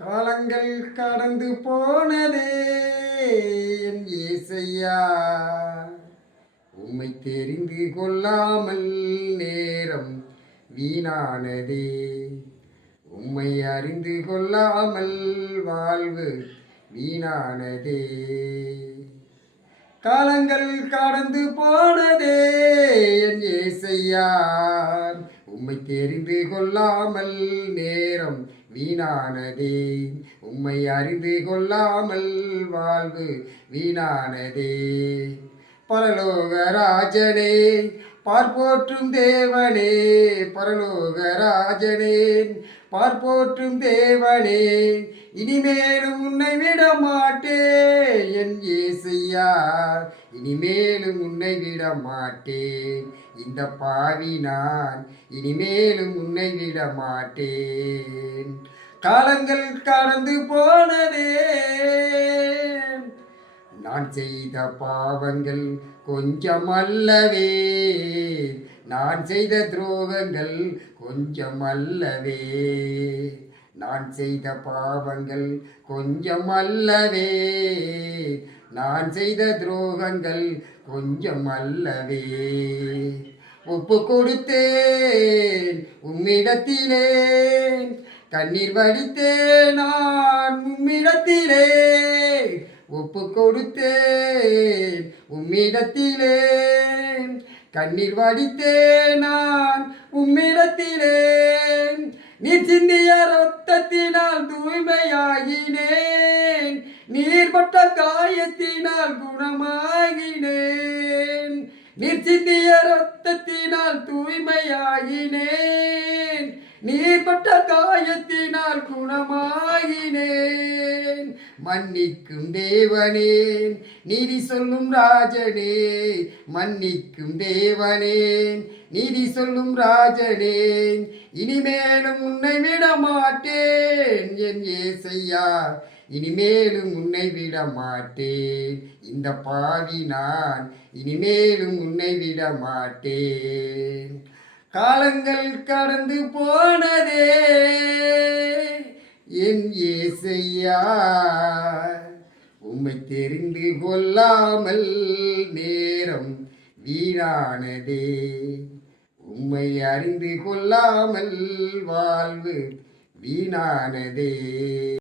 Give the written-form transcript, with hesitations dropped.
காலங்கள் கடந்து போனதே என் ஏசையா, உம்மை தெரிந்து கொள்ளாமல் நேரம் வீணானதே. உம்மை அறிந்து கொள்ளாமல் வாழ்வு வீணானதே. காலங்கள் கடந்து போனதே என் ஏசையா, உம்மை தெரிந்து கொள்ளாமல் நேரம் வீணானதே. உம்மை அறிந்து கொள்ளாமல் வாழ்வு வீணானதே. பரலோக ராஜனே, பார்ப்போற்றும் தேவனே, பரலோக ராஜனே, பார்ப்போற்றும் தேவனே, இனிமேலும் உன்னை விட மாட்டேன் என் ஏசையா, இனிமேலும் உன்னை விட மாட்டேன். இந்த பாவி நான் இனிமேலும் உன்னை விட மாட்டேன். காலங்கள் கடந்து போனதே, நான் செய்த பாவங்கள் கொஞ்சமல்லவே, நான் செய்த துரோகங்கள் கொஞ்சமல்லவே, நான் செய்த பாவங்கள் கொஞ்சமல்லவே, நான் செய்த துரோகங்கள் கொஞ்சமல்லவே. ஒப்பு கொடுத்தேன் உம்மிடத்திலே, கண்ணீர் வடித்தேன் நான் உம்மிடத்திலே. ஒப்பு கொடுத்தேன் உம்மிடத்திலே, கண்ணீர் வடித்தேன் நான் உம்மிடத்திலே. நீர் சிந்திய ரத்தத்தினால் தூய்மையாகினேன், நீர் பட்ட காயத்தினால் குணமாகினேன். நீர் சிந்திய ரத்தத்தினால் தூய்மையாகினேன், நீர் பட்ட காயத்தினால் குணமாகினேன். மன்னிக்கும் தேவனே, நீதி சொல்லும் ராஜனே, மன்னிக்கும் தேவனே, நீதி சொல்லும் ராஜனே, இனிமேலும் உன்னை விட மாட்டேன் என் ஏசையா, இனிமேலும் உன்னை விட மாட்டேன். இந்த பாவி நான் இனிமேலும் உன்னை விட மாட்டேன். காலங்கள் கடந்து போனதே என் ஏசையா, உம்மை தெரிந்து கொள்ளாமல் நேரம் வீணானதே. உம்மை அறிந்து கொள்ளாமல் வாழ்வு வீணானதே.